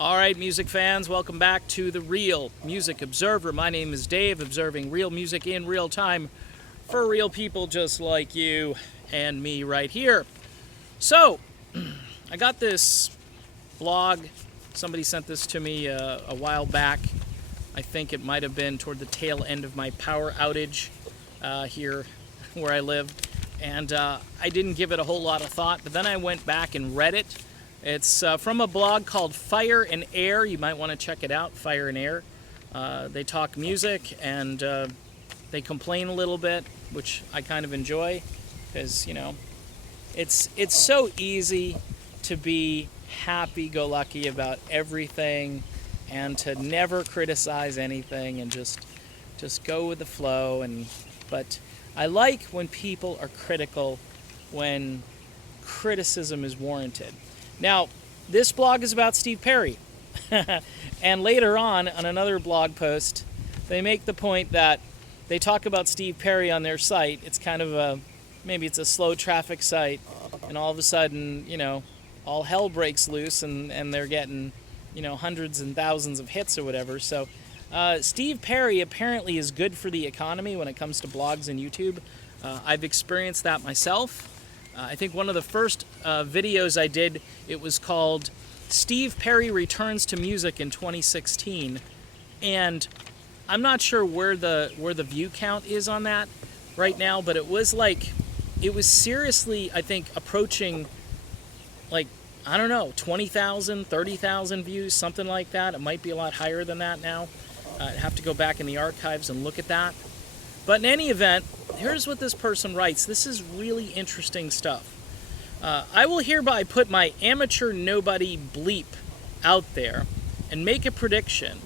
All right, music fans, welcome back to the Real Music Observer. My name is Dave, observing real music in real time for real people just like you and me right here. So, I got this blog. Somebody sent this to me a while back. I think it might have been toward the tail end of my power outage here where I live. And I didn't give it a whole lot of thought, but then I went back and read it. It's from a blog called Fire and Air. You might want to check it out, Fire and Air. They talk music and they complain a little bit, which I kind of enjoy because, you know, it's so easy to be happy-go-lucky about everything and to never criticize anything and just go with the flow. But I like when people are critical, when criticism is warranted. Now, this blog is about Steve Perry. And later on another blog post, they make the point that they talk about Steve Perry on their site. It's kind of maybe it's a slow traffic site, and all of a sudden, you know, all hell breaks loose and they're getting, you know, hundreds and thousands of hits or whatever. So Steve Perry apparently is good for the economy when it comes to blogs and YouTube. I've experienced that myself. I think one of the first videos I did, it was called Steve Perry Returns to Music in 2016. And I'm not sure where the view count is on that right now, but it was seriously, I think, approaching, like, I don't know, 20,000, 30,000 views, something like that. It might be a lot higher than that now. I'd have to go back in the archives and look at that. But in any event, here's what this person writes. This is really interesting stuff. I will hereby put my amateur nobody bleep out there and make a prediction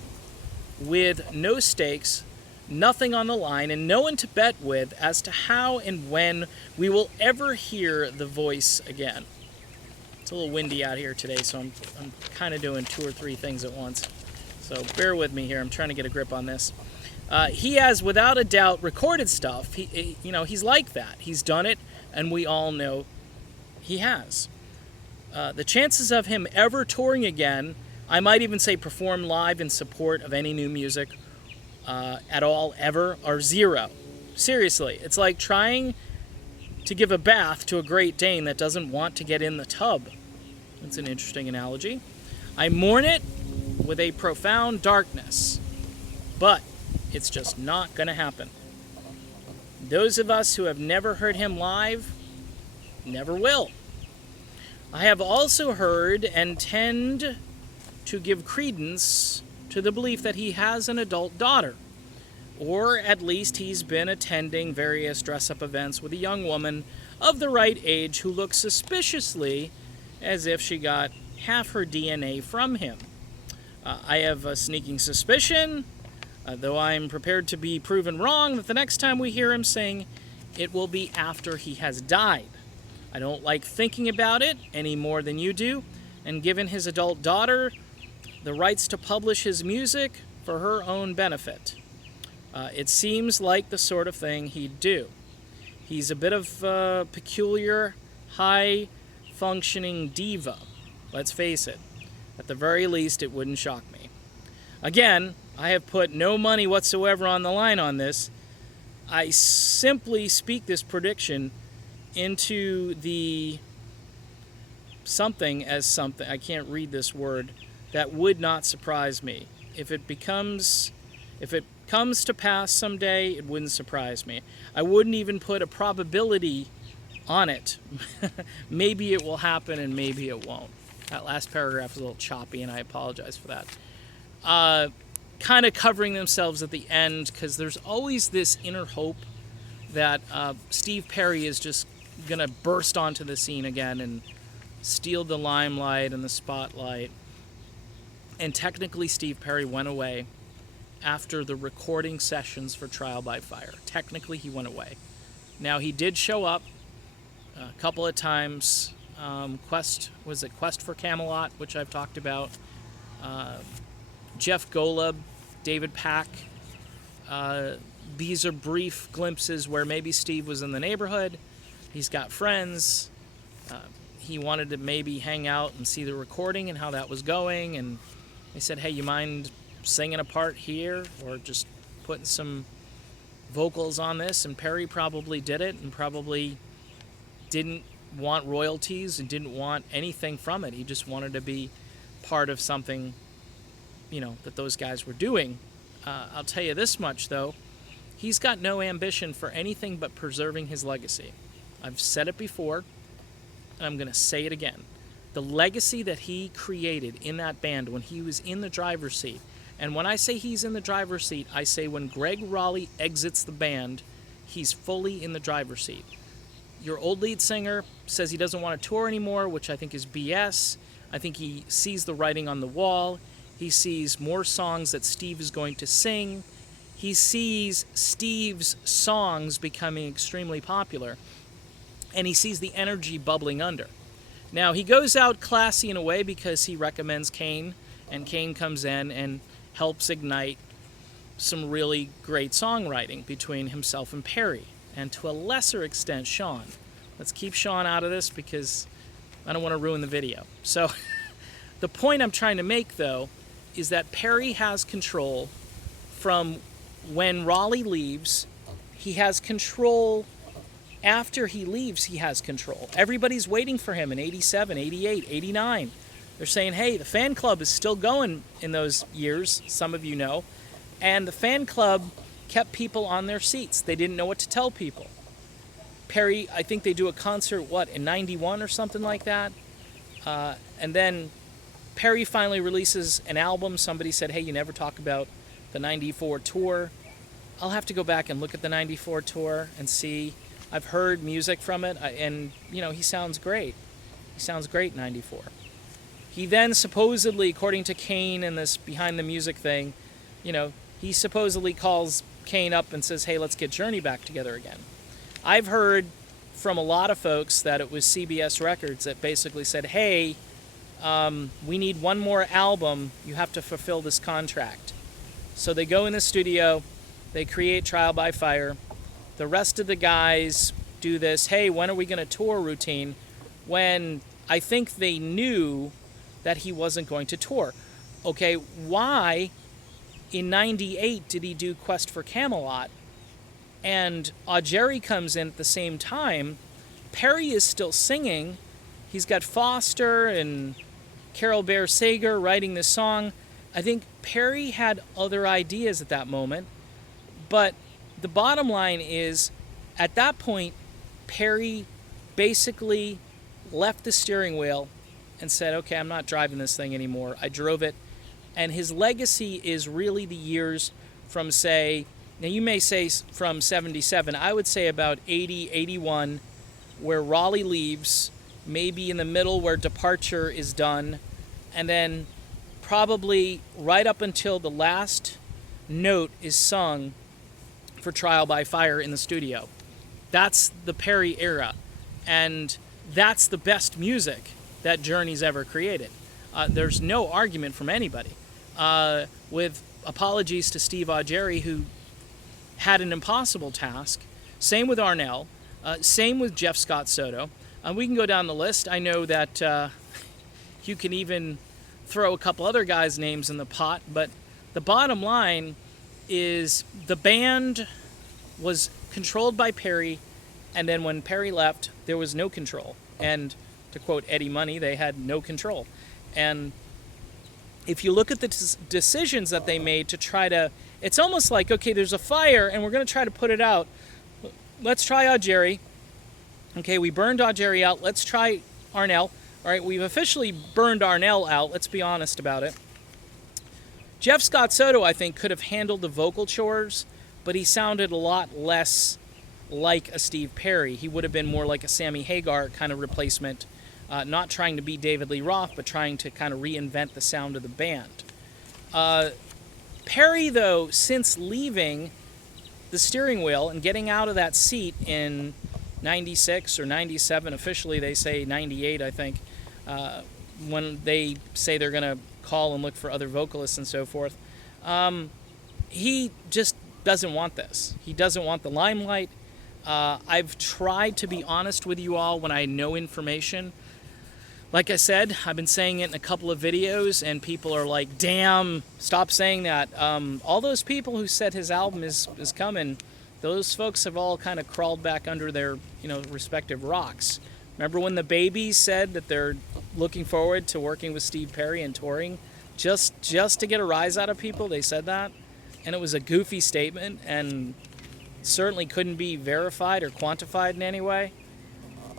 with no stakes, nothing on the line, and no one to bet with as to how and when we will ever hear the voice again. It's a little windy out here today, so I'm kind of doing two or three things at once. So bear with me here. I'm trying to get a grip on this. He has, without a doubt, recorded stuff. He's like that. He's done it, and we all know he has. The chances of him ever touring again, I might even say perform live in support of any new music at all, ever, are zero. Seriously, it's like trying to give a bath to a Great Dane that doesn't want to get in the tub. That's an interesting analogy. I mourn it with a profound darkness, but it's just not going to happen. Those of us who have never heard him live never will. I have also heard and tend to give credence to the belief that he has an adult daughter, or at least he's been attending various dress-up events with a young woman of the right age who looks suspiciously as if she got half her DNA from him. I have a sneaking suspicion, though I'm prepared to be proven wrong, that the next time we hear him sing, it will be after he has died. I don't like thinking about it any more than you do, and given his adult daughter the rights to publish his music for her own benefit, it seems like the sort of thing he'd do. He's a bit of a peculiar, high-functioning diva, let's face it. At the very least, it wouldn't shock me. Again, I have put no money whatsoever on the line on this. I simply speak this prediction into the something, I can't read this word, that would not surprise me. If it comes to pass someday, it wouldn't surprise me. I wouldn't even put a probability on it. Maybe it will happen and maybe it won't. That last paragraph is a little choppy, and I apologize for that. Kind of covering themselves at the end, because there's always this inner hope that Steve Perry is just going to burst onto the scene again and steal the limelight and the spotlight. And technically, Steve Perry went away after the recording sessions for Trial by Fire. Technically, he went away. Now, he did show up a couple of times. Quest for Camelot, which I've talked about. Jeff Golub, David Pack. These are brief glimpses where maybe Steve was in the neighborhood. He's got friends. He wanted to maybe hang out and see the recording and how that was going. And They said, hey, you mind singing a part here or just putting some vocals on this? And Perry probably did it and probably didn't want royalties and didn't want anything from it. He just wanted to be part of something, that those guys were doing. I'll tell you this much, though. He's got no ambition for anything but preserving his legacy. I've said it before, and I'm going to say it again. The legacy that he created in that band when he was in the driver's seat, and when I say he's in the driver's seat, I say when Greg Raleigh exits the band, he's fully in the driver's seat. Your old lead singer says he doesn't want to tour anymore, which I think is BS. I think he sees the writing on the wall. He sees more songs that Steve is going to sing. He sees Steve's songs becoming extremely popular. And he sees the energy bubbling under. Now, he goes out classy in a way because he recommends Kane, and Kane comes in and helps ignite some really great songwriting between himself and Perry, and to a lesser extent, Sean. Let's keep Sean out of this because I don't want to ruin the video. So, the point I'm trying to make, though, is that Perry has control from when Raleigh leaves. He has control. After he leaves, he has control. Everybody's waiting for him in 87, 88, 89. They're saying, hey, the fan club is still going in those years, some of you know. And the fan club kept people on their seats. They didn't know what to tell people. Perry, I think they do a concert, in 91 or something like that? And then Perry finally releases an album. Somebody said, hey, you never talk about the 94 tour. I'll have to go back and look at the 94 tour and see. I've heard music from it, and, he sounds great. He sounds great in 94. He then supposedly, according to Kane and this behind the music thing, he supposedly calls Kane up and says, hey, let's get Journey back together again. I've heard from a lot of folks that it was CBS Records that basically said, hey, we need one more album. You have to fulfill this contract. So they go in the studio. They create Trial by Fire. The rest of the guys do this, hey, when are we going to tour routine? When I think they knew that he wasn't going to tour. Okay, why in 98 did he do Quest for Camelot? And Jerry comes in at the same time. Perry is still singing. He's got Foster and Carol Bear Sager writing this song. I think Perry had other ideas at that moment. But the bottom line is, at that point, Perry basically left the steering wheel and said, okay, I'm not driving this thing anymore. I drove it. And his legacy is really the years from, say, now you may say from 77, I would say about 80, 81, where Raleigh leaves, maybe in the middle where Departure is done, and then probably right up until the last note is sung for Trial by Fire in the studio. That's the Perry era, and that's the best music that Journey's ever created. There's no argument from anybody. With apologies to Steve Augeri, who had an impossible task. Same with Arnell. Same with Jeff Scott Soto. We can go down the list. I know that you can even throw a couple other guys' names in the pot, but the bottom line is the band was controlled by Perry, and then when Perry left, there was no control. And to quote Eddie Money, they had no control. And if you look at the decisions that they made to try to, it's almost like, okay, there's a fire and we're going to try to put it out. Let's try Augeri. Okay, we burned Augeri out. Let's try Arnell. All right, we've officially burned Arnell out. Let's be honest about it. Jeff Scott Soto, I think, could have handled the vocal chores, but he sounded a lot less like a Steve Perry. He would have been more like a Sammy Hagar kind of replacement, not trying to be David Lee Roth, but trying to kind of reinvent the sound of the band. Perry, though, since leaving the steering wheel and getting out of that seat in 96 or 97, officially they say 98, I think, when they say they're going to call and look for other vocalists and so forth, he just doesn't want this. He doesn't want the limelight. I've tried to be honest with you all when I know information. Like I said, I've been saying it in a couple of videos, and people are like, damn, stop saying that. All those people who said his album is coming, those folks have all kind of crawled back under their, respective rocks. Remember when the Babies said that they're looking forward to working with Steve Perry and touring? Just to get a rise out of people, they said that. And it was a goofy statement, and certainly couldn't be verified or quantified in any way.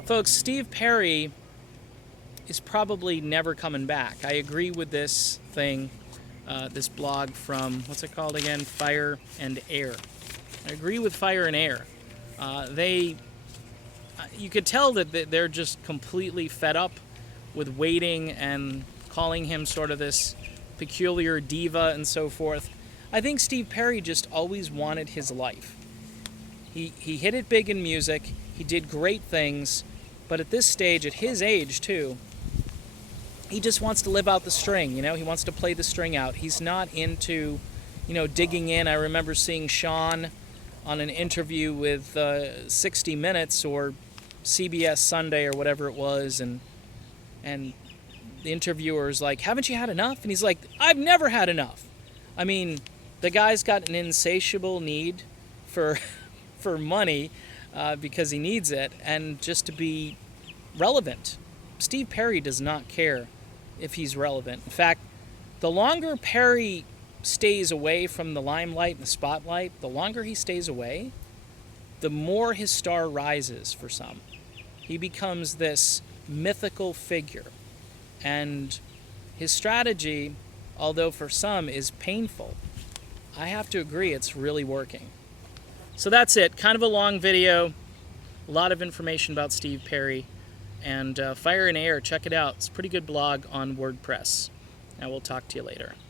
Folks, Steve Perry is probably never coming back. I agree with this thing, this blog from, what's it called again? Fire and Air. I agree with Fire and Air. You could tell that they're just completely fed up with waiting and calling him sort of this peculiar diva and so forth. I think Steve Perry just always wanted his life. He hit it big in music. He did great things. But at this stage, at his age too, he just wants to live out the string, He wants to play the string out. He's not into, digging in. I remember seeing Sean on an interview with 60 Minutes or CBS Sunday or whatever it was, and the interviewer's like, haven't you had enough? And he's like, I've never had enough. I mean, the guy's got an insatiable need for money because he needs it, and just to be relevant. Steve Perry does not care if he's relevant. In fact, the longer Perry stays away from the limelight and the spotlight, the longer he stays away, the more his star rises for some. He becomes this mythical figure. And his strategy, although for some is painful, I have to agree it's really working. So that's it. Kind of a long video. A lot of information about Steve Perry. And Fire and Air, check it out. It's a pretty good blog on WordPress. And we'll talk to you later.